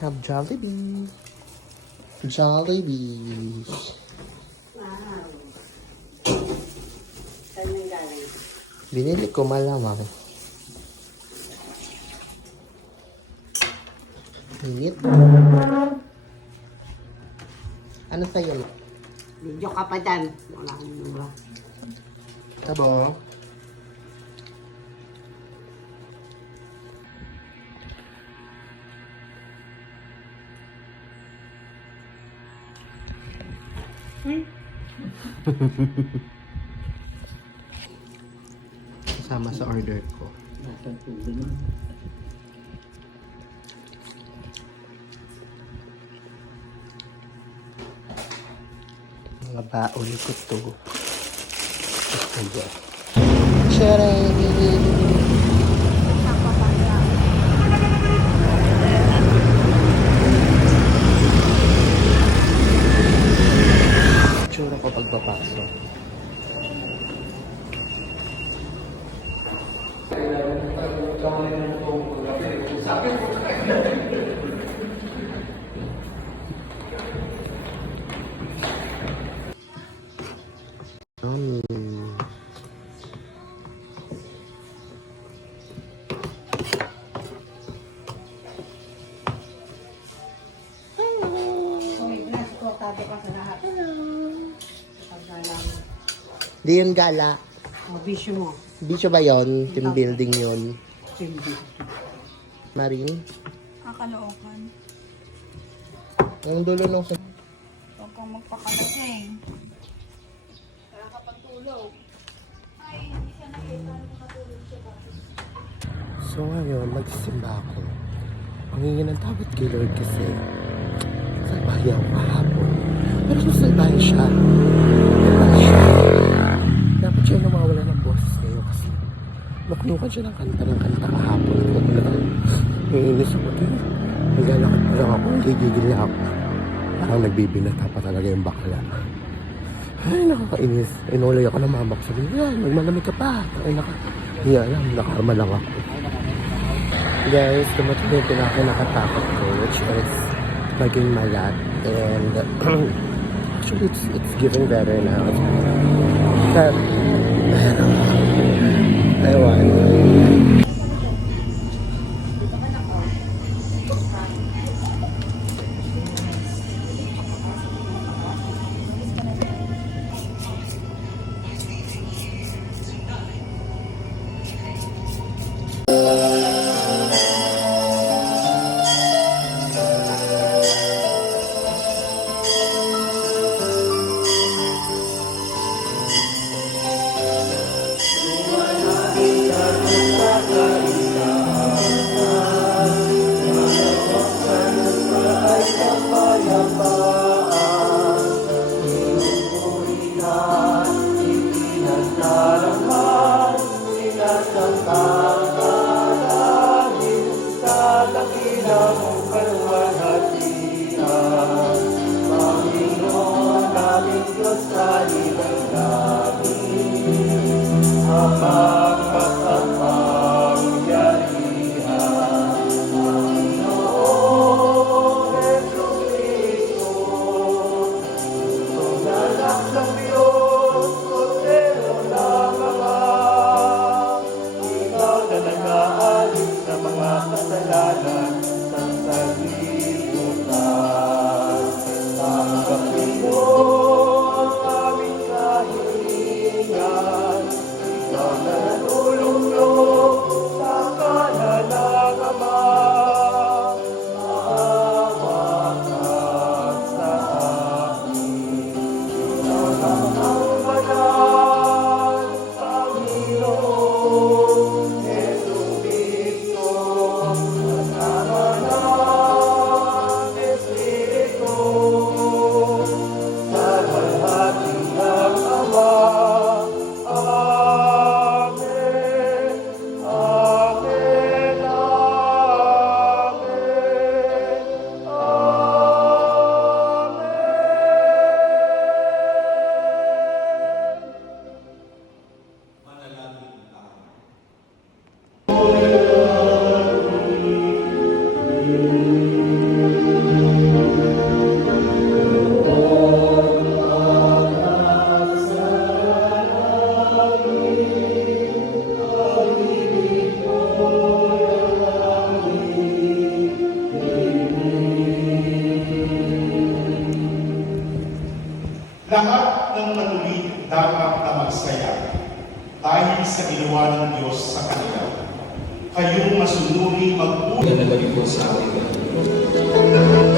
have Jollibee. Jollibee. Wow. Saan yung galing? Binili ko malamang. Init. Ano sa'yo? Video ka pa dyan. Wala kang mura. Tabo. Kasama sa order ko. Mga baon ko to. Ayan. Charing! Tsura ko pagpapasok. Di yun gala. Mabisyo mo. Bisyo ba yun? Team building yun. Hindi. Marin? Kakalookan. Ang dulo nung sa... Huwag kang magpakalasing. Kaya kapag tulog. Ay, hindi siya nakita na makatulog siya ba? So ngayon, magsisimba ako. Mangingi ng tawad kay Lord kasi salbahe ako kahapon. Pero kung salbahe siya, dapat siya nawawala ng boses ngayon kasi naknukan siya ng kanta kahapon. Naiinis ako din. Naglalakad pa lang ako, nagigigil na ako. Parang nagbibinata pa talaga yung bakla. Ay, nakakainis. Inulay ako ng mamak. Sabi niya, magmalamig ka pa. Ay, hindi alam, nakarma lang ako. Guys, tumatun yung pinaka-nakatakot ko, which is maging malat. And actually, it's getting better now. Pero, ewan. Lahat ng matuwid dapat na magsaya dahil sa ginawa ng Diyos sa kanila. Kayong masunuri mag-uwi. Na nalagay po sa akin.